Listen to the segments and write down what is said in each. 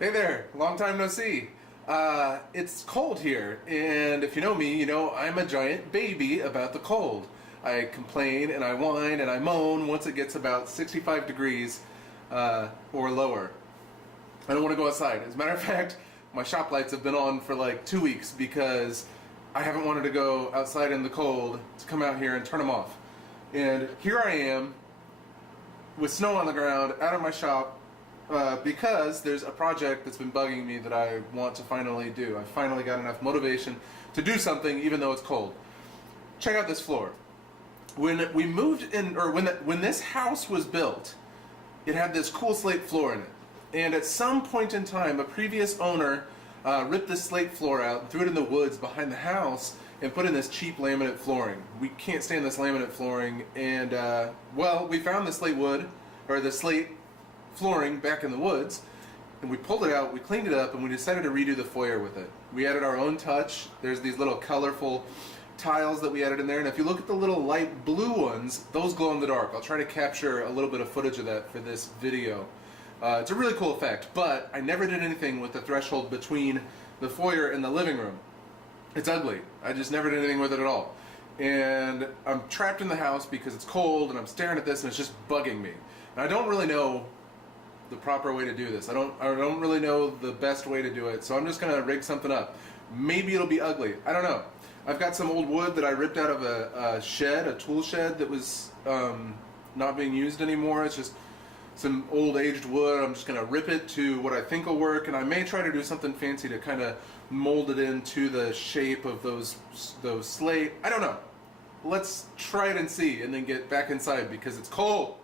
Hey there, long time no see. It's cold here, and if you know me, you know I'm a giant baby about the cold. I complain and I whine and I moan once it gets about 65 degrees or lower. I don't want to go outside. As a matter of fact, my shop lights have been on for like 2 weeks because I haven't wanted to go outside in the cold to come out here and turn them off. And here I am with snow on the ground out of my shop because there's a project that's been bugging me that I want to finally do. I finally got enough motivation to do something even though it's cold. Check out this floor. When we moved in, or when this house was built, it had this cool slate floor in it. And at some point in time, a previous owner ripped this slate floor out and threw it in the woods behind the house and put in this cheap laminate flooring. We can't stand this laminate flooring, and well, we found the slate wood, or the slate flooring back in the woods, and we pulled it out, we cleaned it up, and we decided to redo the foyer with it. We added our own touch. There's these little colorful tiles that we added in there, and if you look at the little light blue ones, those glow in the dark. I'll try to capture a little bit of footage of that for this video. It's a really cool effect, but I never did anything with the threshold between the foyer and the living room. It's ugly. I just never did anything with it at all. And I'm trapped in the house because it's cold, and I'm staring at this, and it's just bugging me. And I don't really know the proper way to do this. I don't really know the best way to do it, so I'm just gonna rig something up. Maybe it'll be ugly. I don't know. I've got some old wood that I ripped out of a shed, a tool shed that was not being used anymore. It's just some old aged wood. I'm just gonna rip it to what I think will work, and I may try to do something fancy to kind of mold it into the shape of those slate. I don't know. Let's try it and see, and then get back inside because it's cold.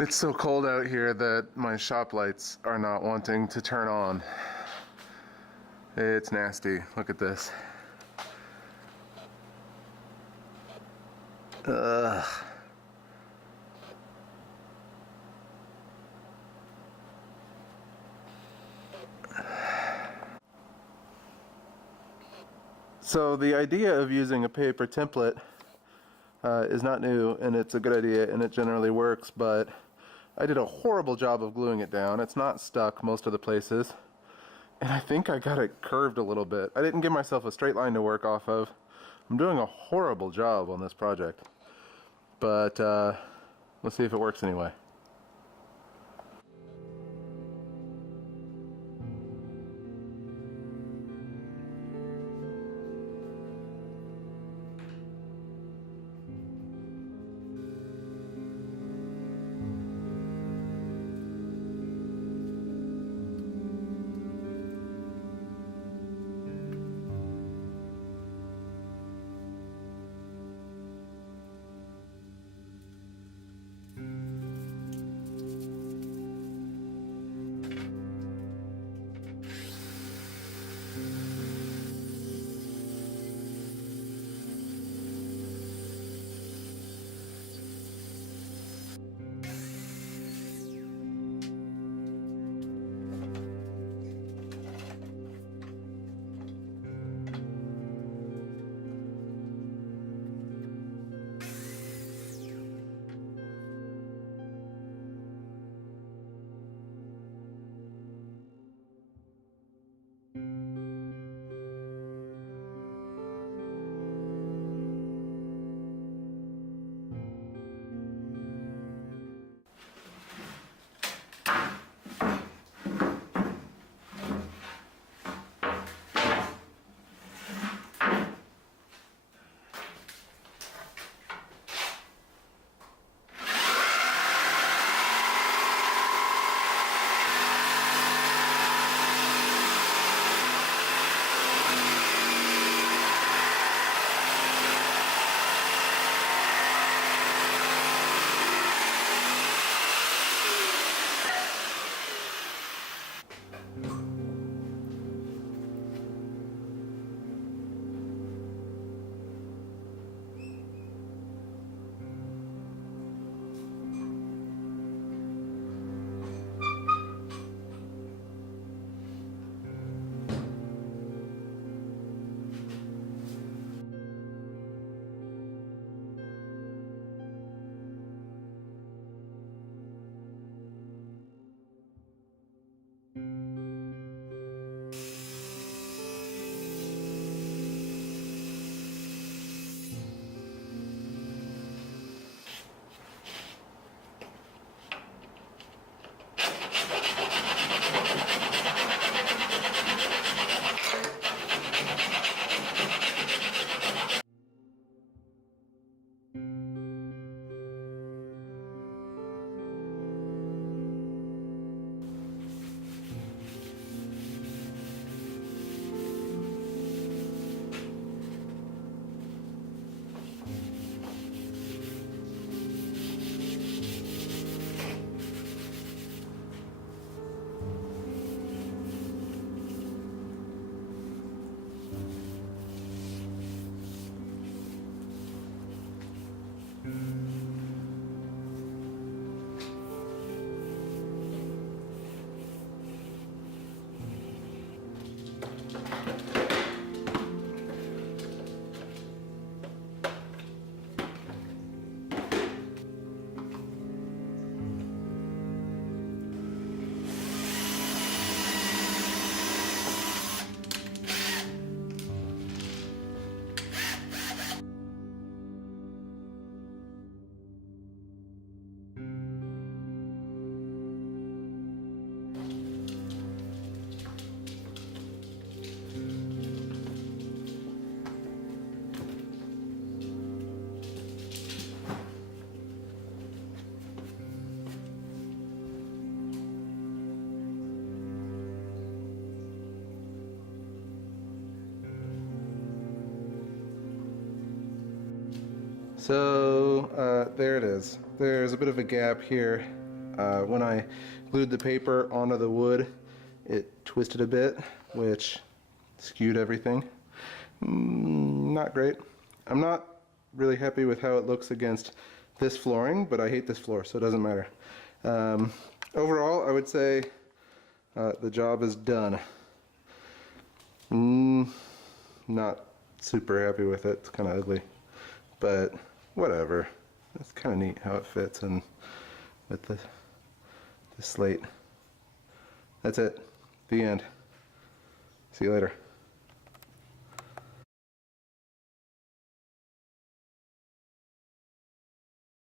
It's so cold out here that my shop lights are not wanting to turn on. It's nasty. Look at this. Ugh. So the idea of using a paper template is not new, and it's a good idea, and it generally works, but I did a horrible job of gluing it down. It's not stuck most of the places, and I think I got it curved a little bit. I didn't give myself a straight line to work off of. I'm doing a horrible job on this project, but let's see if it works anyway. So there it is. There's a bit of a gap here When I glued the paper onto the wood, it twisted a bit, which skewed everything. Not great. I'm not really happy with how it looks against this flooring, but I hate this floor, so it doesn't matter. Overall, I would say the job is done. Not super happy with it. It's kind of ugly, but whatever. It's kind of neat how it fits and with the slate. That's it. The end. See you later.